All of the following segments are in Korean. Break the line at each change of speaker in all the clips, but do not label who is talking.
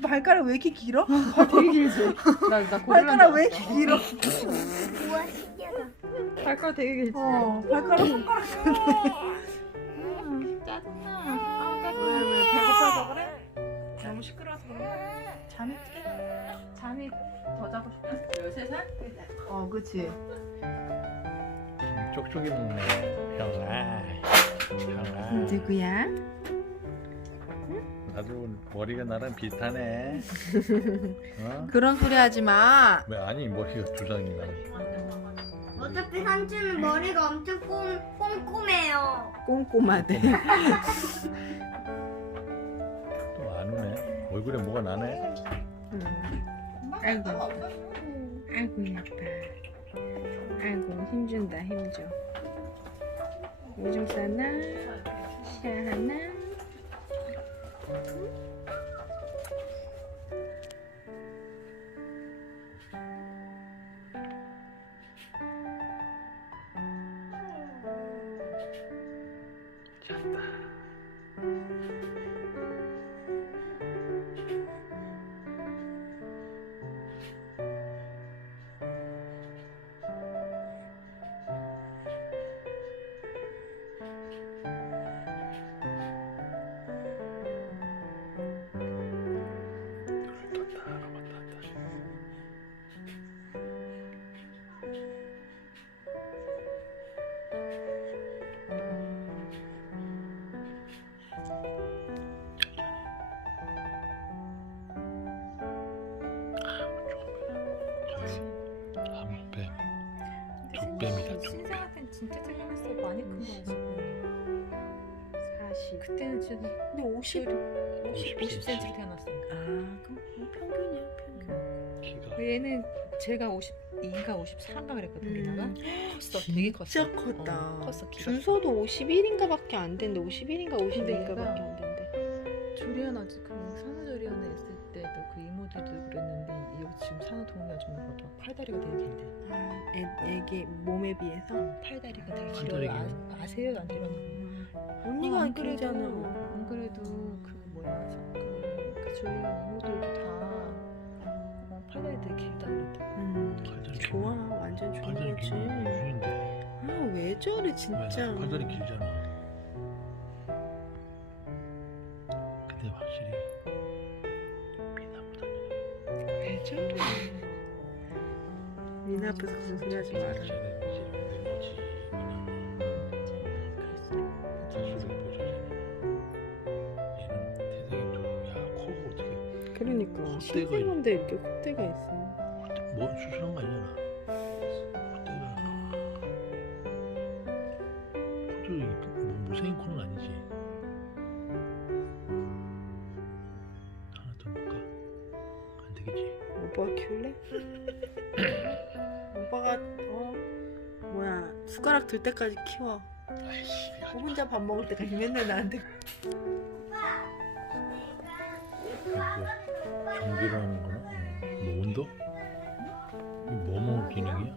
그 발가락 왜 이렇게 길어?
되게 길지. 나 나
발가락 왜 이렇게 길어?
우와 신기하다.
발가락 되게 길지.
어, 발가락 손가락
음, 짜증나. 아
왜, 왜 배고파서 그래? 너무 시끄러워서 그래? 잠이 깨?
잠이 더 자고 싶다. 13살?
어, 그치.
쪽쪽이 먹네. 형아. 형아.
누구야?
나도 머리가 나랑 비슷하네. 어?
그런 소리 하지 마.
왜 아니 머리가 두 장이 나.
어차피 삼촌은 머리가 엄청 꼼, 꼼꼼해요.
꼼꼼하대.
또 안 오네. 얼굴에 뭐가 나네.
아이고. 아이고, 아빠. 아이고, 힘준다, 힘줘. 오줌 싸나? 시야 하나?
잤다. 두 뱀이다 두 뱀.
신생한테는 진짜 틀림했어. 많이 큰 거였어.
40.
그때는 진짜
근데 50.
50, 50cm로 태어났어.
아, 그럼 뭐 평균이야, 평균.
키가
얘는 제가 52인가 53인가 그랬거든.
음.
컸어. 되게 컸어.
진짜 컸다.
어, 컸어. 키가.
준서도 51인가 밖에 안 된대. 51인가 52인가 밖에
얘가
안 된대.
조리원아지 그 산후 이 지금 산후동네 아줌마가 팔다리가 되게 길대.
아, 애, 애기 몸에 비해서.
팔다리가 되게
팔다리
길어요. 아, 아세요? 안 들었나?
언니가 안안
그래도. 안 그래도 그 뭐야 그, 그 조리원 이모들도 다 어, 팔다리 되게 길다 그랬다.
음, 좋아. 완전 좋은
팔다리
거지.
길면 무슨인데?
아, 왜 저래,
왜
진짜.
나 팔다리 길잖아.
앞에서 그런 소리 하지 마라.
어떻게
그러니까.
콧대가
신생인데 이렇게 콧대가 있어.
뭐 수술한 거 아니잖아. 콧대가 코도 뭐 무생인 코는 아니지. 하나 더 볼까? 안 되겠지.
오빠가 키울래? 오빠가 어 뭐야 숟가락 들 때까지 키워.
아이씨.
어, 혼자 밥 먹을 때까지 맨날 나한테.
전기로 하는 거나? 응. 뭐 온도? 이게 뭐 먹을 기능이야?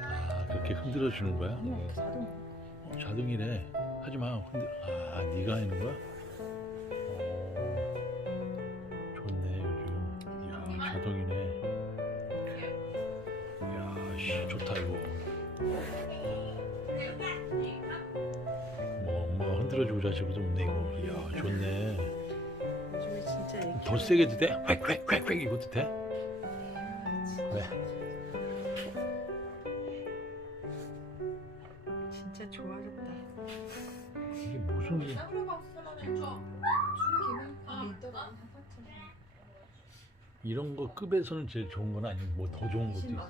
아 그렇게 흔들어 주는 거야?
아니야 자동.
어, 자동이래. 하지 마. 흔들. 아 네가 하는 거야? 어, 좋네 요즘. 이야 자동이네. 이야 씨 좋다 이거. 뭐 엄마가 흔들어주고 자식도 없네 이거. 이야 좋네. 더 세게 도 돼? 획획획획 이것도 돼? 무슨 이런 거 급에서는 제일 좋은 건 아니고 뭐 더 좋은 것도 있어.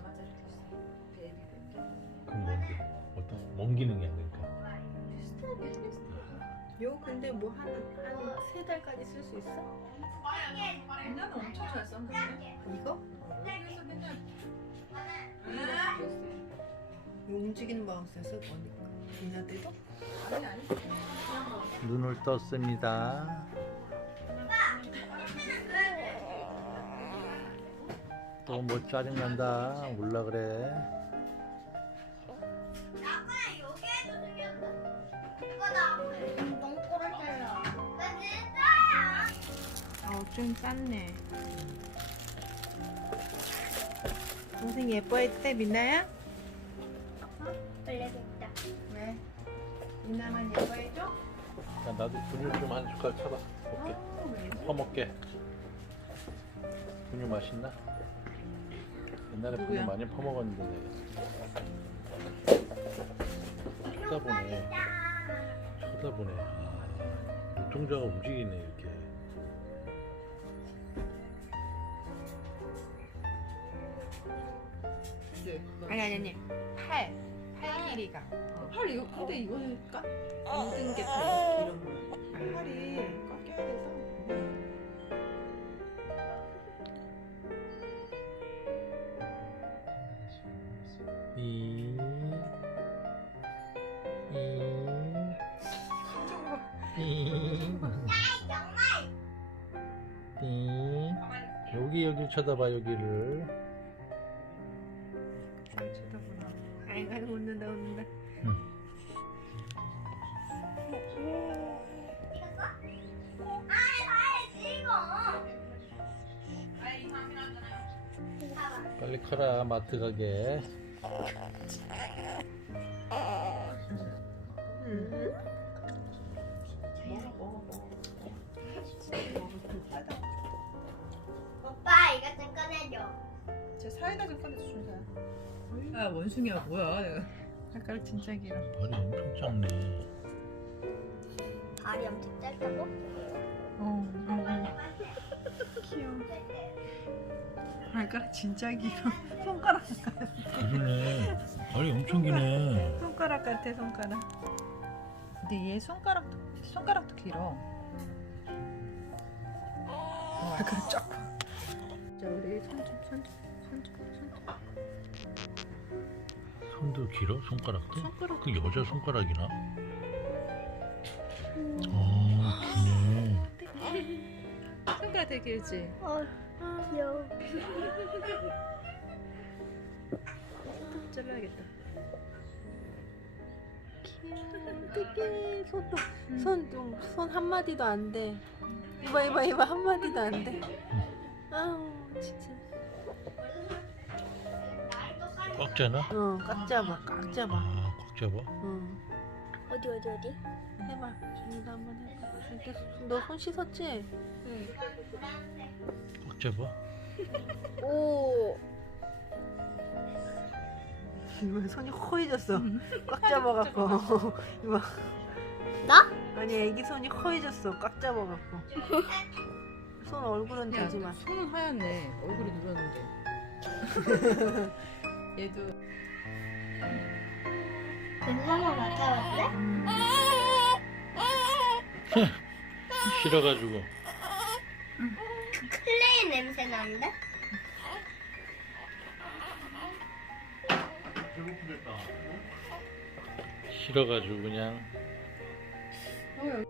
그건 뭔데? 어떤 뭔 기능이야 그러니까?
요 근데 뭐 한 한 세 달까지 쓸 수 있어?
옛날에 엄청 잘 썼는데.
이거?
그래서 맨날
움직이는 마우스에서 보니까 미나 때도?
아니 아니.
눈을 떴습니다. 또 뭐 짜증난다 몰라 그래
아빠 여기에도 생겼다. 이거 나 똥꼬를 잘라. 나 진짜야.
어좀 쌌네 동생 예뻐했을 때 민나야? 민나만 예뻐해줘?
야, 나도 분유 좀 한 숟갈 쳐봐. 먹게. 퍼먹게. 분유 맛있나? 옛날에 분유
누구야?
많이 퍼먹었는데 내가. 쳐다보네. 쳐다보네. 아, 눈동자가 움직이네 이렇게.
아니 아니 아니. 팔! 팔 길이가. 어.
팔 이거 근데 이거는 까
모든 게다 길어
팔이 깎여야 돼서.
이, 이, 이, 이. 여기 여기 쳐다봐 여기를
아이고 아이고 웃는다 웃는다
빨리 커라 마트 가게
오빠 이거 좀 꺼내줘.
제 사이다 좀 꺼내줘 준서야.
아 원숭이야 뭐야? 내가 발가락 진짜 길어.
발이 엄청 작네.
발이 엄청 짧다고?
어, 어, 어. 귀여워. 발가락 진짜 길어. 손가락 같아.
그러네. 발이 엄청 기네.
손가락 같아 손가락. 근데 얘 손가락도 손가락도 길어. 발가락 쫙. 자, 우리 손톱 손톱
손도 길어? 손가락도?
손가락.
그 여자 손가락이나? 아 기네
손가락 되게 길지.
어 귀여워.
손톱 잘라야겠다.
어떡해 손도 손좀 손 한 마디도 안 돼. 이봐 이봐 이봐 한 마디도 안 돼. 아우 진짜
꽉 짜나?
어꽉 잡아 꽉 잡아.
아 꽉 잡아?
응.
어디 어디 어디?
해봐. 준이도 한번 해봐. 너손 씻었지?
꽉 잡아?
오.
이거 손이 허해졌어. 꽉 잡아갖고. 이봐
나?
아니 애기 손이 허해졌어. 꽉 잡아갖고. 손 얼굴은 되지만
손은 하얗네. 얼굴이 누렀는데 얘도.
나타났네?
싫어가지고.
클레이 냄새 나는데?
싫어가지고 그냥.
어, 여기